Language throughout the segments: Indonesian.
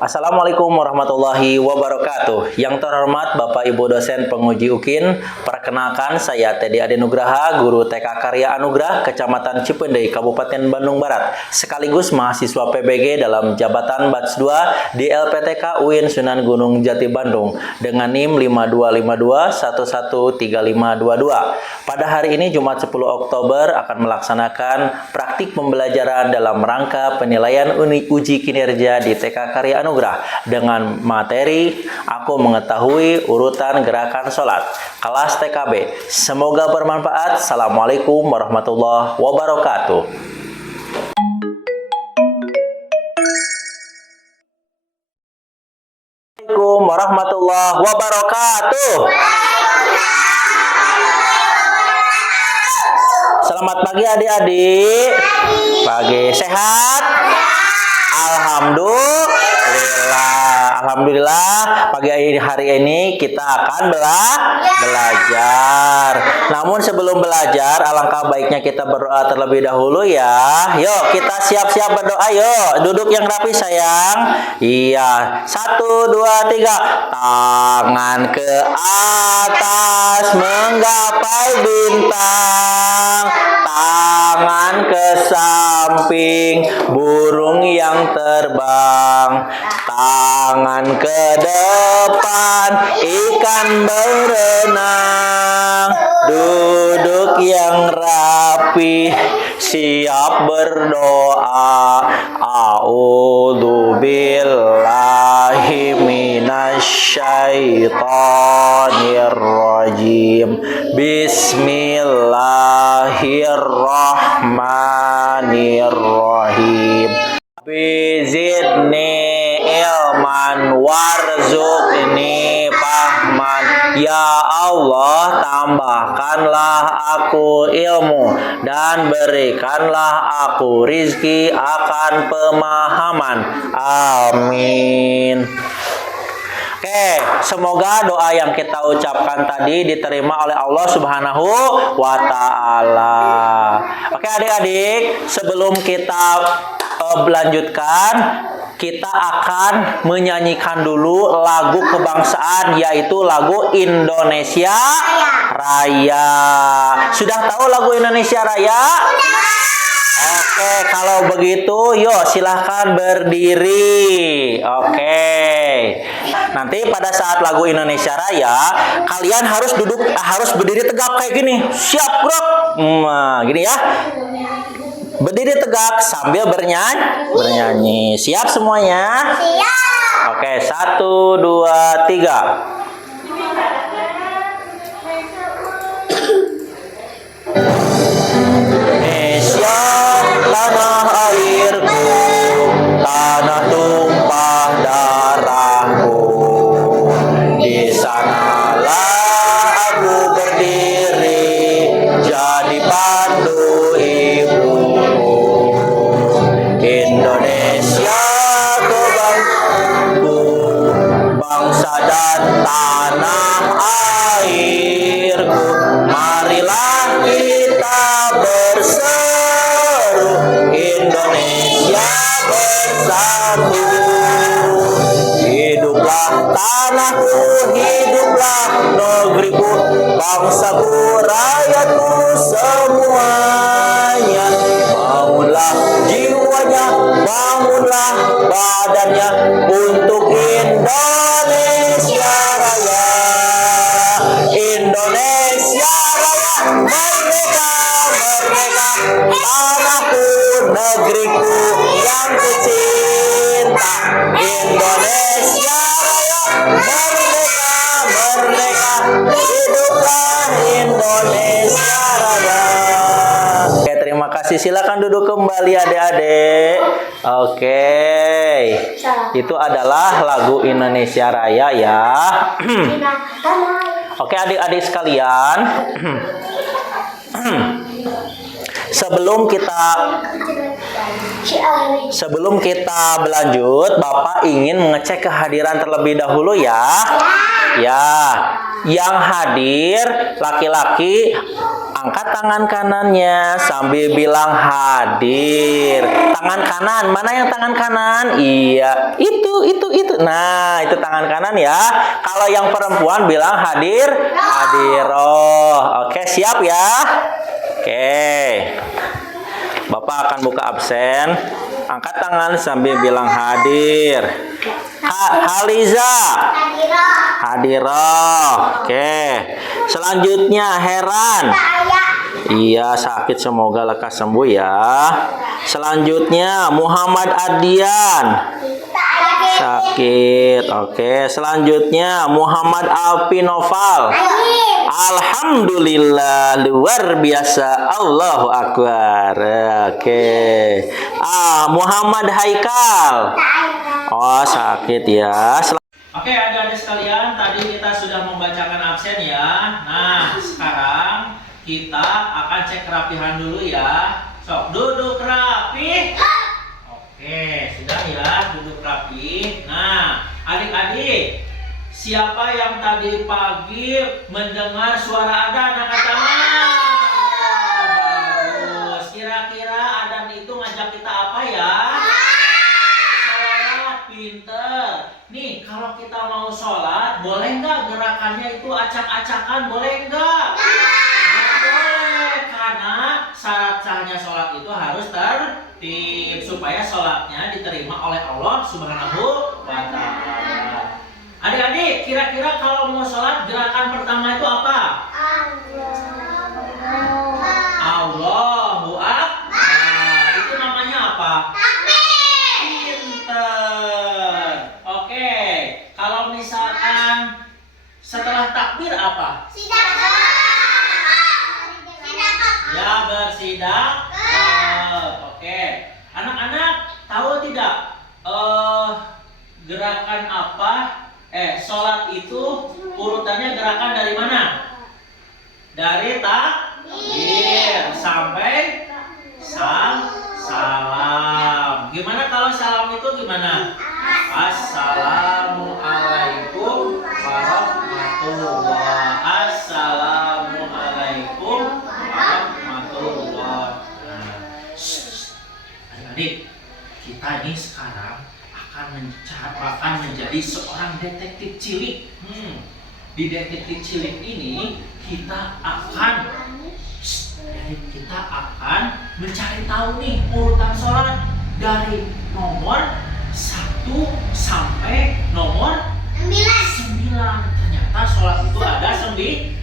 Assalamualaikum warahmatullahi wabarakatuh. Yang terhormat Bapak Ibu dosen penguji UKIN, perkenalkan saya Teddy Ade Nugraha, guru TK Karya Anugrah, Kecamatan Cipendei, Kabupaten Bandung Barat, sekaligus mahasiswa PBG dalam jabatan Batch 2 di LPTK UIN Sunan Gunung Jati Bandung dengan NIM 5252113522. Pada hari ini Jumat 10 Oktober akan melaksanakan praktik pembelajaran dalam rangka penilaian uji kinerja di TK Karya Anugrah dengan materi Aku Mengetahui Urutan Gerakan Sholat kelas TKB. Semoga bermanfaat. Assalamualaikum warahmatullahi wabarakatuh. Assalamualaikum warahmatullahi wabarakatuh. Selamat pagi adik-adik. Pagi sehat? Alhamdulillah pagi hari ini kita akan belajar. Namun sebelum belajar, alangkah baiknya kita berdoa terlebih dahulu ya. Yuk kita siap-siap berdoa. Yuk duduk yang rapi sayang. Iya, 1, 2, 3. Tangan ke atas menggapai bintang. Tangan ke samping burung yang terbang. Tangan ke depan ikan berenang. Duduk yang rapi, siap berdoa. A'udzu billahi minasyaitonir rajim. Bismillahirrahmanirrahim. Bizidni ilman warzuqni fahman. Ya Allah, tambahkanlah aku ilmu dan berikanlah aku rizki akan pemahaman. Amin. Oke, semoga doa yang kita ucapkan tadi diterima oleh Allah Subhanahu wa Ta'ala. Oke adik-adik, sebelum kita melanjutkan, kita akan menyanyikan dulu lagu kebangsaan, yaitu lagu Indonesia Raya. Sudah tahu lagu Indonesia Raya? Oke, kalau begitu yuk silahkan berdiri. Oke. Nanti pada saat lagu Indonesia Raya, kalian harus berdiri tegap kayak gini. Siap, gerak. Gini ya. Berdiri tegak sambil bernyanyi. Siap semuanya? Siap. Oke, 1, 2, 3. Indonesia tanah airku, tanah tumpah darahku. Di sanalah aku berdiri, jadi pandu ibuku. Indonesia kebanggaanku, bangsa dan tanah airku. Marilah kita berseru, Indonesia bersatu. Hiduplah tanahku, hiduplah negeriku, bangsaku, rakyatku semuanya. Bangunlah jiwanya, bangunlah badannya untuk Indonesia Raya. Indonesia Raya, merdeka, merdeka, tanahku, negeriku yang kucinta. Indonesia Raya, merdeka, merdeka, hiduplah Indonesia Raya. Oke, terima kasih. Silakan duduk kembali adik-adik. Oke. Itu adalah lagu Indonesia Raya ya. Oke adik-adik sekalian. Sebelum kita berlanjut, Bapak ingin mengecek kehadiran terlebih dahulu ya. Ya, yang hadir laki-laki Angkat tangan kanannya sambil bilang hadir. Tangan kanan, mana yang tangan kanan? Iya, itu. Nah, itu tangan kanan ya. Kalau yang perempuan bilang hadir, hadiroh. Oke, siap ya? Oke. Bapak akan buka absen. Angkat tangan sambil bilang hadir. Haliza. Hadiroh. Oke. Selanjutnya Heran. Iya, sakit, semoga lekas sembuh ya. Selanjutnya Muhammad Adian. Sakit. Oke, selanjutnya Muhammad Alpinoval. Alhamdulillah, luar biasa. Allahu Akbar. Oke. Muhammad Haikal. Oh, sakit ya. Oke, adik-adik sekalian, tadi kita sudah membacakan absen ya. Nah, sekarang kita akan cek kerapihan dulu ya. Sok, duduk rapi. Oke, sudah ya, duduk rapi. Nah, adik-adik, siapa yang tadi pagi mendengar suara adzan? Angkat tangan. Bagus. Kira-kira adzan itu ngajak kita apa ya? Sholat. Pinter. Nih, kalau kita mau sholat, boleh nggak gerakannya itu acak-acakan? Boleh nggak? Nggak boleh, karena syarat sahnya sholat itu harus tertib supaya sholatnya diterima oleh Allah Subhanahu wa Ta'ala. Adik-adik, kira-kira kalau mau sholat gerakan pertama itu apa? Allahu Akbar. Itu namanya apa? Setelah takbir apa? Ya, bersidak. Oke. Anak-anak tahu tidak gerakan apa? Sholat itu urutannya gerakan dari mana? Dari takbir sampai salam. Gimana kalau salam itu gimana? Assalamualaikum warahmatullahi. Assalamualaikum warahmatullahi. Adik-adik, kita ini sekarang akan menjadi seorang detektif cilik. Di detektif cilik ini kita akan mencari tahu nih urutan sholat dari nomor 1 sampai nomor 9. Ternyata sholat itu ada 9.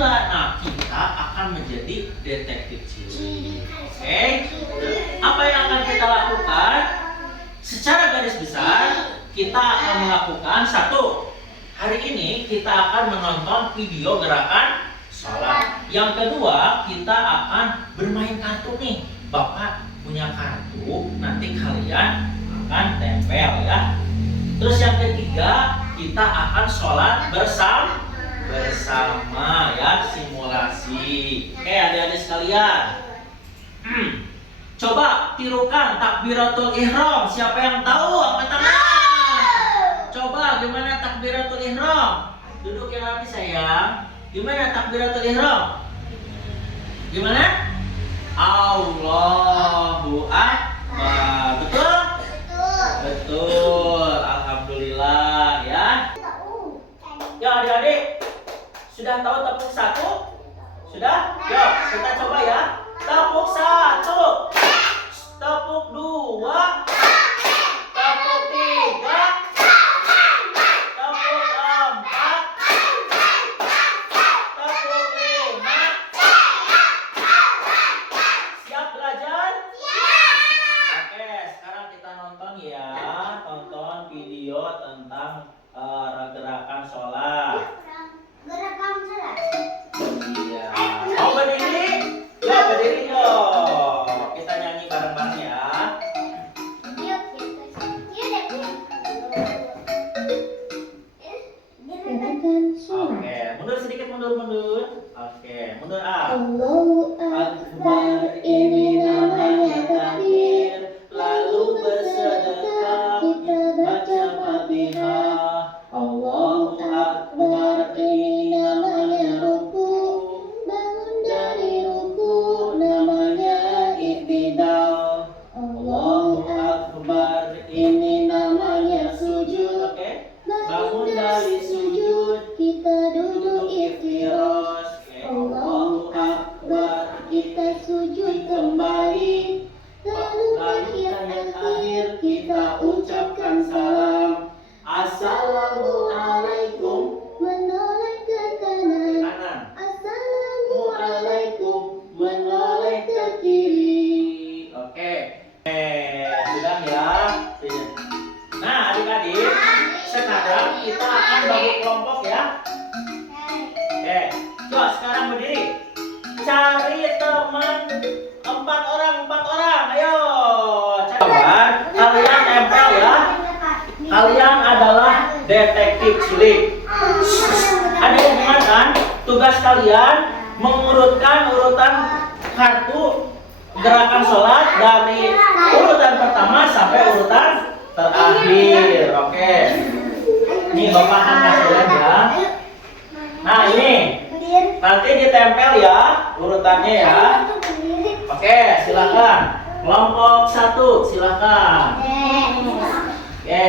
Nah, kita akan menjadi detektif cilik. Oke? Apa yang akan kita lakukan? Secara garis besar, kita akan melakukan 1. Hari ini kita akan menonton video gerakan sholat. Yang kedua, kita akan bermain kartu nih. Bapak punya kartu, nanti kalian akan tempel ya. Terus yang ketiga, kita akan sholat bersama ya, simulasi. Oke, adik-adik sekalian, coba tirukan takbiratul ihram. Siapa yang tahu? Angkat tangan. Coba gimana takbiratul ihram? Duduk yang rapi sayang. Gimana takbiratul ihram? Gimana? Allahu Akbar. Betul? Betul. Alhamdulillah ya. Ya adik-adik, sudah tahu tepuk 1? Sudah? Yuk kita coba ya. Tepuk 1, tepuk 2, tepuk 3, tepuk 4, tepuk 5. Siap belajar? Oke, sekarang kita nonton ya. Tonton video tentang gerakan sholat. Iya. Mau berdiri? Ya berdiri dong. Kita nyanyi bareng-bareng ya. Oke, mundur sedikit, mundur. Oke, mundur Allahu Akbar, ini namanya takbir. Lalu bersedekah, baca Fatihah. Allahu Akbar, ini namanya rukuk. Bangun dari Silakan bagi kelompok ya. Oke, coba sekarang berdiri. Cari teman empat orang. Ayo, cari. Kalian tempel ya. Kalian adalah detektif cilik. Ada hubungan kan? Tugas kalian mengurutkan urutan kartu gerakan sholat dari urutan pertama sampai urutan terakhir. Oke. Ini Bapak akan kasih lihat ya. Nah ini nanti ditempel ya urutannya ya. Oke, silakan. Kelompok 1 silakan. Oke.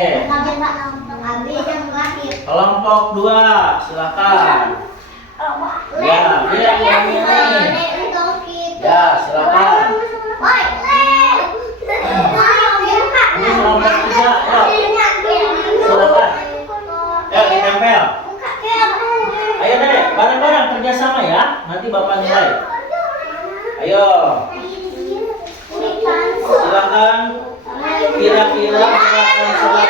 Kelompok 2 silakan. Ya, yang ini. Ya, silakan. Ini kelompok 3 ya. Silakan. Ya, ditempel. Ayo Dek, bareng-bareng kerjasama ya. Nanti Bapak nilai. Ayo. Silakan. Kira-kira gerakan sholat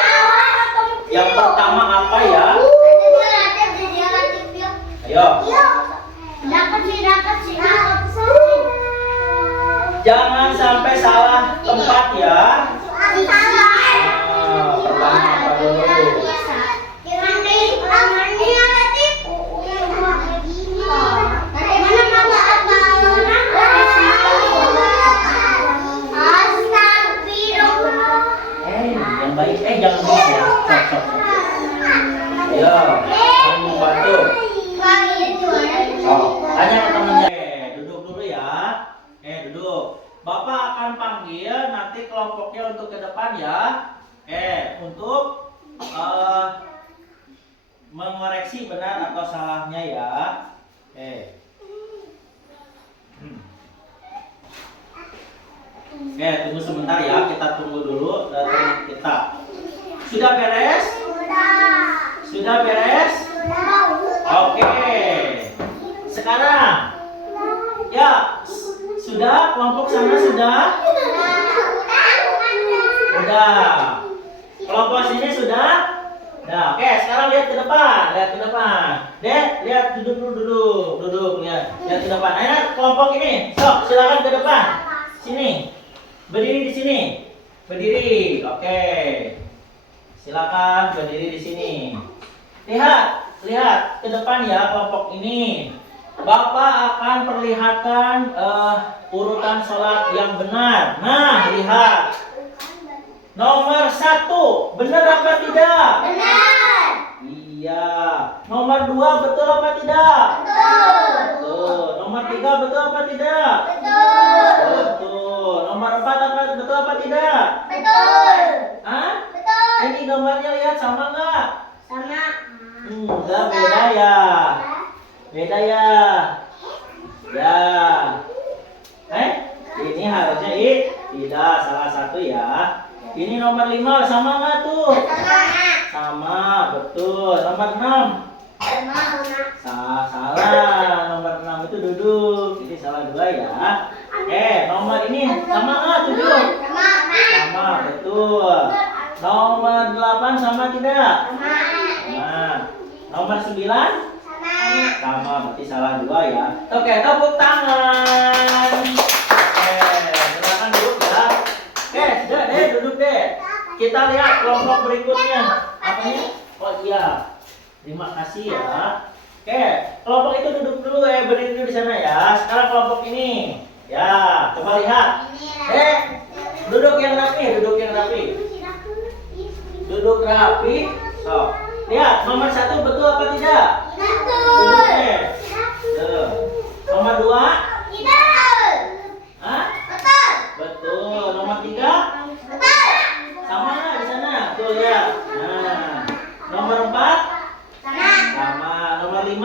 yang pertama apa ya? Ayo. Jangan sampai salah tempat ya. Pertama apa dulu? Yang baik, jangan baik ya. Sok. Ayo, kamu membantu. Tanya ke temennya. Duduk dulu ya. Duduk. Bapak akan panggil nanti kelompoknya untuk ke depan ya. Untuk mengoreksi benar atau salahnya ya. Tunggu sebentar ya, kita tunggu dulu dari kita. Sudah beres? Sudah beres? Oke. Sekarang ya, sudah kelompok sana sudah? Sudah. Kelompok sini sudah? Nah, oke, sekarang lihat ke depan, Dek, lihat duduk, lihat ke depan. Ayo kelompok ini, sok silakan ke depan. Sini. Berdiri di sini. Berdiri. Oke. Silakan berdiri di sini. Lihat ke depan ya kelompok ini. Bapak akan perlihatkan urutan sholat yang benar. Nah, lihat. Nomor 1, benar apa tidak? Benar. Iya. Nomor 2, betul apa tidak? Betul. Nomor 3, betul apa tidak? Betul. Nomor 4, betul apa tidak? Betul. Hah? Betul. Ini gambarnya lihat sama nggak? Sama. Enggak, beda ya. Beda ya. Ya. Ini harusnya tidak, salah satu ya. Ini nomor 5 sama nggak tuh? Sama, betul. Nomor 6. Salah. Nomor 6 itu duduk. Ini salah 2 ya. Nomor ini sama nggak 7? Sama, betul. Nomor 8 sama tidak? Sama. Nomor 9? Sama, berarti salah 2 ya. Oke, tepuk tangan. Silakan duduk ya. Sudah deh, duduk deh. Kita lihat kelompok berikutnya. Apanya? Oh iya. Terima kasih ya. Kelompok itu duduk dulu berdiri dulu di sana ya. Sekarang kelompok ini. Ya, coba lihat. Duduk yang rapi. Duduk rapi. So, lihat nomor 1 betul apa tidak? Duduk deh. Nomor 2? Hah? Betul. Nomor 3? Sama nggak di sana? Tuh ya. Nah, nomor 4? Sama. Nomor 5?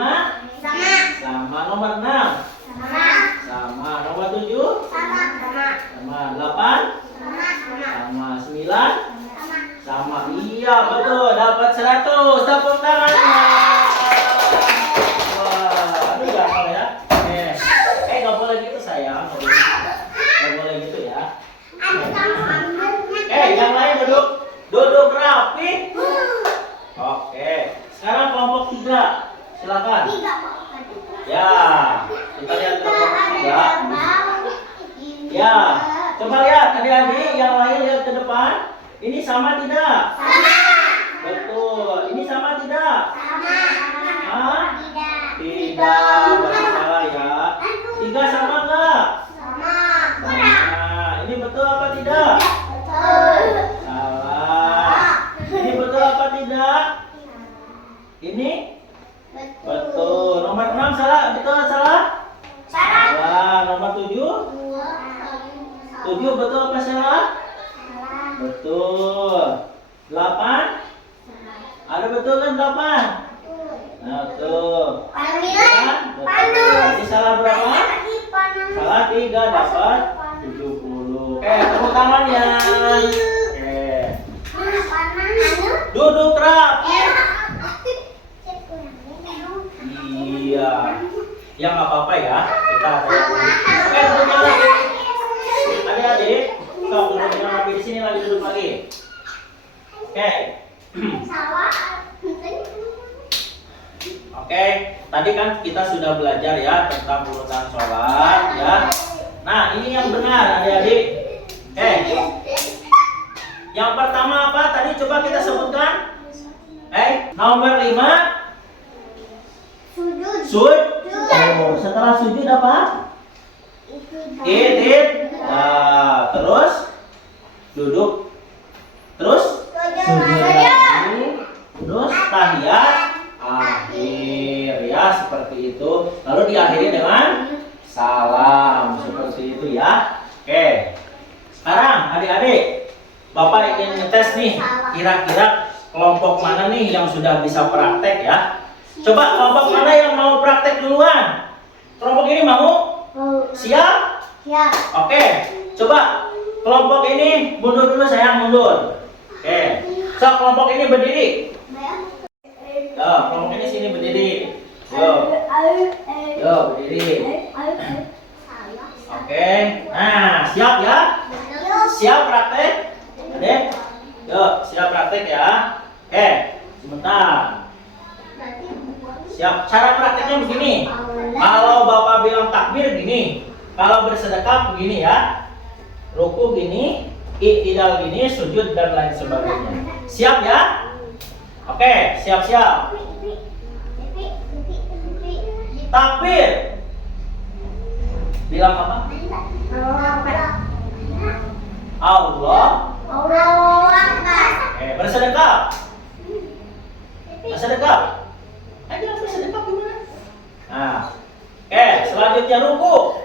Sama. Nomor 6? Sama. Nomor 7? Sama. 8? Sama. 9? Sama. Iya, betul. Dapat 100. Tepuk tangannya. Wah, aduh gampang ya. Nggak boleh gitu sayang. Nggak boleh gitu ya. Yang lain duduk rapi. Oke. Sekarang Ya, kita lihat kelompok ketiga. Ya, coba lihat adik-adik yang lain, lihat ke depan. Ini sama tidak? Betul. Ini sama tidak? Hah? Tidak, bersalah ya. 3 sama enggak? Nah, ini betul apa tidak? Salah. Ini betul apa tidak? Ini? Betul. Nomor 6 salah? Betul atau salah? Salah. Nomor 7? 7 betul apa salah? Betul. 8? Ada betul kan 8? Nah, tuh. Betul. Ini salah berapa? Salah 3 dapat 70. Oke, tepuk tangannya. Oke. Duduk rapi. Iya. Ya nggak apa-apa ya. Kita ada. Oke, duduk lagi. Adik-adik, sok duduk lagi di sini lagi duduk lagi. Oke. Oke, tadi kan kita sudah belajar ya tentang urutan sholat ya. Nah, ini yang benar adik-adik. Oke. Yang pertama apa? Tadi coba kita sebutkan. Nomor 5. Sujud. Oh, setelah sujud apa? It. Nah, terus duduk. Terus sujud lagi. Terus tahiyat akhir ya, seperti itu. Lalu diakhiri dengan salam, seperti itu ya. Oke. Sekarang adik-adik, Bapak ingin ngetes nih, kira-kira kelompok mana nih yang sudah bisa praktek ya. Coba kelompok mana yang mau praktek duluan? Kelompok ini mau? Siap? Oke. Coba kelompok ini mundur dulu sayang, mundur. Oke. So, kelompok ini berdiri. Kelompok ini sini berdiri. Yo, berdiri. Oke. Nah, siap ya? Siap praktek? Adek? Yuk, siap praktek ya. Oke, sebentar. Siap. Cara prakteknya begini. Kalau Bapak bilang takbir gini. Kalau bersedekah begini ya. Ruku gini, i'tidal gini, sujud dan lain sebagainya. Siap ya? Oke, siap-siap. Takbir. Bilang apa? Allah. Bersedekah. Bersedekah. Ayo bersedekah gimana? Nah. Oke, selanjutnya ruku.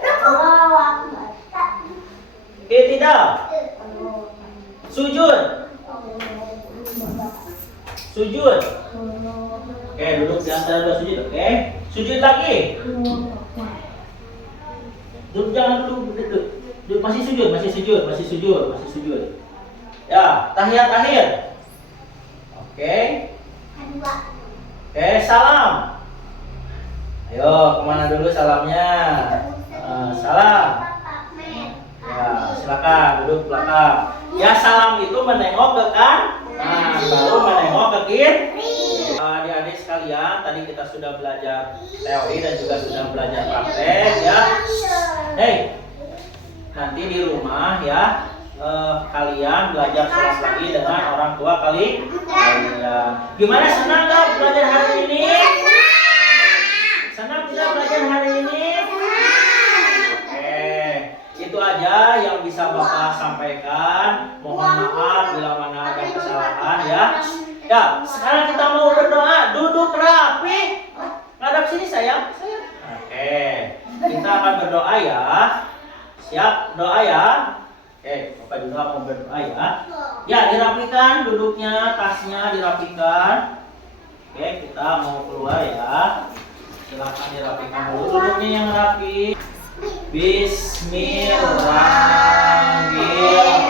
I'tidal. Sujud. Sujud. Oke, duduk di antara dua sujud, oke? Sujud lagi. Duduk, jangan duduk. Masih sujud. Ya, tahiyat akhir. Oke. Oke, salam. Ayo, kemana dulu salamnya? Salam. Ya, silakan duduk belakang. Ya, salam itu menengok ke kan? Nah, baru menengok ke kiri. Adik-adik sekalian, tadi kita sudah belajar teori dan juga sudah belajar praktek ya. Nanti di rumah ya, kalian belajar sholat lagi dengan orang tua kalian. Gimana, senang nggak belajar hari ini? Senang tidak belajar hari ini? Oke, itu aja yang bisa Bapak sampaikan. Mohon maaf bila mana ada kesalahan ya. Ya, sekarang kita mau berdoa. Duduk rapi. Ngadap sini sayang. Oke, kita akan berdoa ya. Siap, doa ya. Oke, Bapak juga mau berdoa ya. Ya, dirapikan duduknya, tasnya dirapikan. Oke, kita mau keluar ya. Silakan dirapikan dulu duduknya yang rapi. Bismillahirrahmanirrahim.